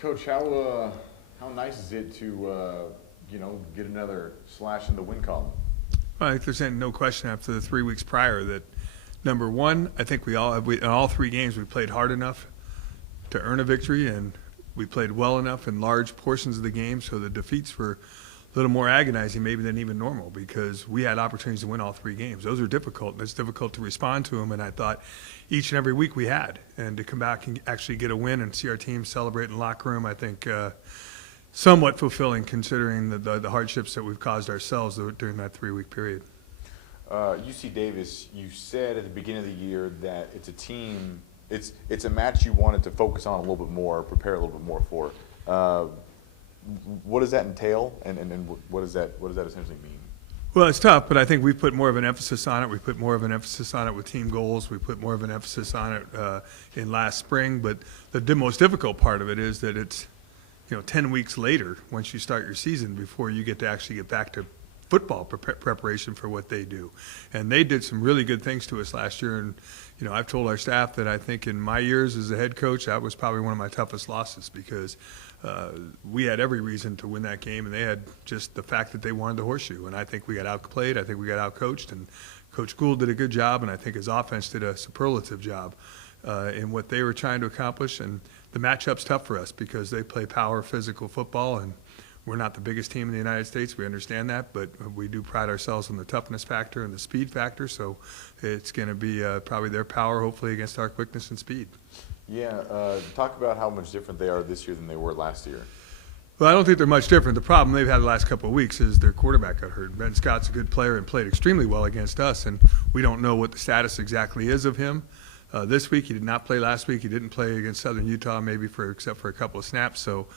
Coach, how nice is it to get another slash in the win column? Well, I think there's no question after the 3 weeks prior that, number one, I think in all three games we played hard enough to earn a victory, and we played well enough in large portions of the game so the defeats were a little more agonizing maybe than even normal because we had opportunities to win all three games. Those are difficult, and it's difficult to respond to them, and I thought each and every week we had. And to come back and actually get a win and see our team celebrate in the locker room, I think somewhat fulfilling considering the hardships that we've caused ourselves during that 3 week period. UC Davis, you said at the beginning of the year that it's a team, it's a match you wanted to focus on a little bit more, prepare a little bit more for. What does that entail, and what does that essentially mean? Well, it's tough, but I think we put more of an emphasis on it. We put more of an emphasis on it with team goals. We put more of an emphasis on it in last spring. But the most difficult part of it is that it's 10 weeks later once you start your season before you get to actually get back to football preparation for what they do. And they did some really good things to us last year. And, I've told our staff that I think in my years as a head coach, that was probably one of my toughest losses because we had every reason to win that game, and they had just the fact that they wanted the horseshoe. And I think we got outplayed. I think we got outcoached. And Coach Gould did a good job, and I think his offense did a superlative job in what they were trying to accomplish. And the matchup's tough for us because they play power, physical football, and we're not the biggest team in the United States. We understand that, but we do pride ourselves on the toughness factor and the speed factor. So it's going to be probably their power, hopefully, against our quickness and speed. Yeah, talk about how much different they are this year than they were last year. Well, I don't think they're much different. The problem they've had the last couple of weeks is their quarterback got hurt. Ben Scott's a good player and played extremely well against us, and we don't know what the status exactly is of him. This week, he did not play last week. He didn't play against Southern Utah, maybe except for a couple of snaps. So,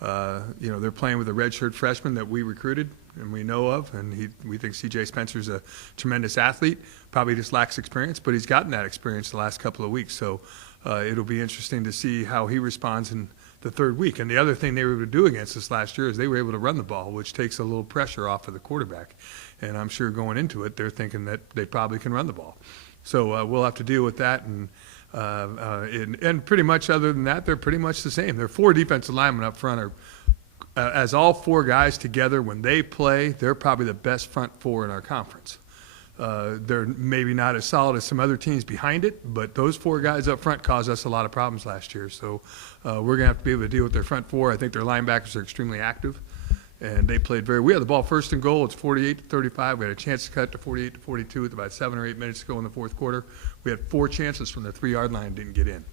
they're playing with a redshirt freshman that we recruited and we know of, and we think C.J. Spencer's a tremendous athlete. Probably just lacks experience, but he's gotten that experience the last couple of weeks. So it'll be interesting to see how he responds in the third week. And the other thing they were able to do against us last year is they were able to run the ball, which takes a little pressure off of the quarterback. And I'm sure going into it, they're thinking that they probably can run the ball. So we'll have to deal with that. And pretty much other than that, they're pretty much the same. Their four defensive linemen up front are, as all four guys together, when they play, they're probably the best front four in our conference. They're maybe not as solid as some other teams behind it, but those four guys up front caused us a lot of problems last year. So we're going to have to be able to deal with their front four. I think their linebackers are extremely active, and they played we had the ball first and goal. It's 48-35. We had a chance to cut to 48-42 with about 7 or 8 minutes to go in the fourth quarter. We had 4 chances from the 3-yard line, didn't get in.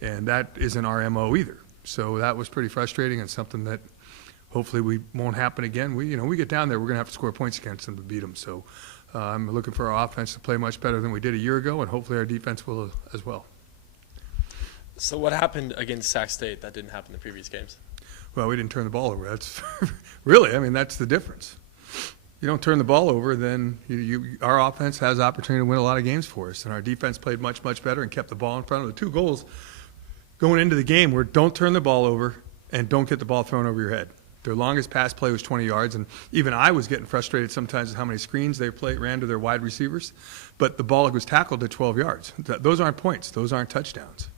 And that isn't our MO either. So that was pretty frustrating and something that hopefully won't happen again. We get down there, we're going to have to score points against them to beat them. So I'm looking for our offense to play much better than we did a year ago, and hopefully our defense will as well. So what happened against Sac State that didn't happen in the previous games? Well, we didn't turn the ball over. That's really, that's the difference. You don't turn the ball over, then our offense has the opportunity to win a lot of games for us, and our defense played much, much better and kept the ball in front of the 2 goals going into the game were don't turn the ball over and don't get the ball thrown over your head. Their longest pass play was 20 yards, and even I was getting frustrated sometimes with how many screens they ran to their wide receivers. But the ball was tackled at 12 yards. Those aren't points. Those aren't touchdowns.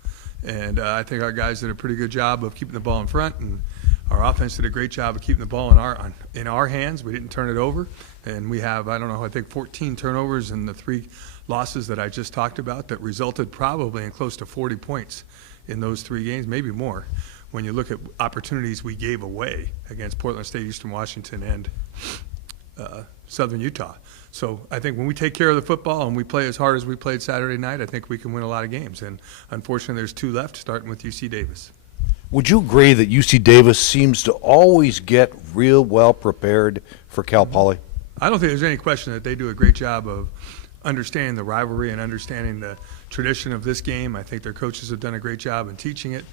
And I think our guys did a pretty good job of keeping the ball in front, and our offense did a great job of keeping the ball in our hands. We didn't turn it over, and we have, I think 14 turnovers in the 3 losses that I just talked about that resulted probably in close to 40 points in those 3 games, maybe more, when you look at opportunities we gave away against Portland State, Eastern Washington, and Southern Utah. So I think when we take care of the football and we play as hard as we played Saturday night, I think we can win a lot of games. And unfortunately, there's 2 left, starting with UC Davis. Would you agree that UC Davis seems to always get real well prepared for Cal Poly? I don't think there's any question that they do a great job of understanding the rivalry and understanding the tradition of this game. I think their coaches have done a great job in teaching it.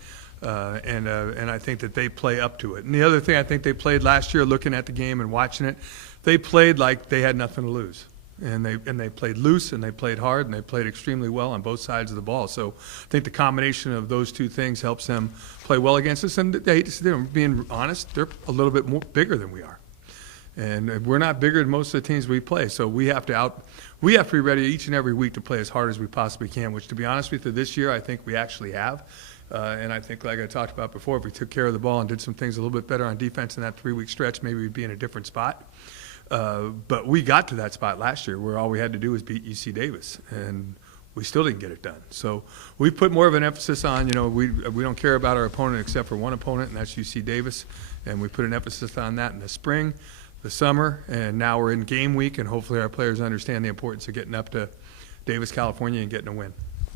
And I think that they play up to it. And the other thing I think they played last year, looking at the game and watching it, they played like they had nothing to lose. And they played loose, and they played hard, and they played extremely well on both sides of the ball. So I think the combination of those 2 things helps them play well against us. And they're being honest, they're a little bit more bigger than we are. And we're not bigger than most of the teams we play. So we have to be ready each and every week to play as hard as we possibly can, which, to be honest with you, this year I think we actually have. And I think, like I talked about before, if we took care of the ball and did some things a little bit better on defense in that 3-week stretch, maybe we'd be in a different spot. But we got to that spot last year where all we had to do was beat UC Davis, and we still didn't get it done. So we put more of an emphasis on, we don't care about our opponent except for one opponent, and that's UC Davis. And we put an emphasis on that in the spring, the summer, and now we're in game week, and hopefully our players understand the importance of getting up to Davis, California, and getting a win.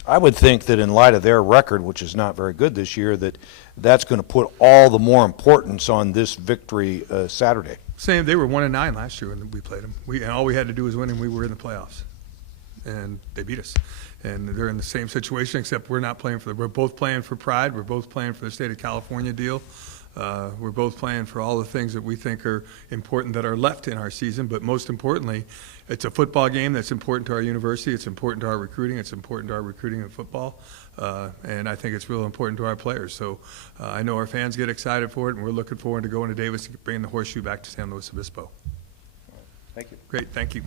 I would think that in light of their record, which is not very good this year, that's going to put all the more importance on this victory Saturday. Same, they were 1-9 last year when we played them. And all we had to do was win, and we were in the playoffs. And they beat us. And they're in the same situation, except we're not playing we're both playing for pride. We're both playing for the state of California deal. We're both playing for all the things that we think are important that are left in our season. But most importantly, it's a football game that's important to our university. It's important to our recruiting. It's important to our recruiting in football. And I think it's real important to our players. So I know our fans get excited for it, and we're looking forward to going to Davis to bring the horseshoe back to San Luis Obispo. Thank you. Great, thank you.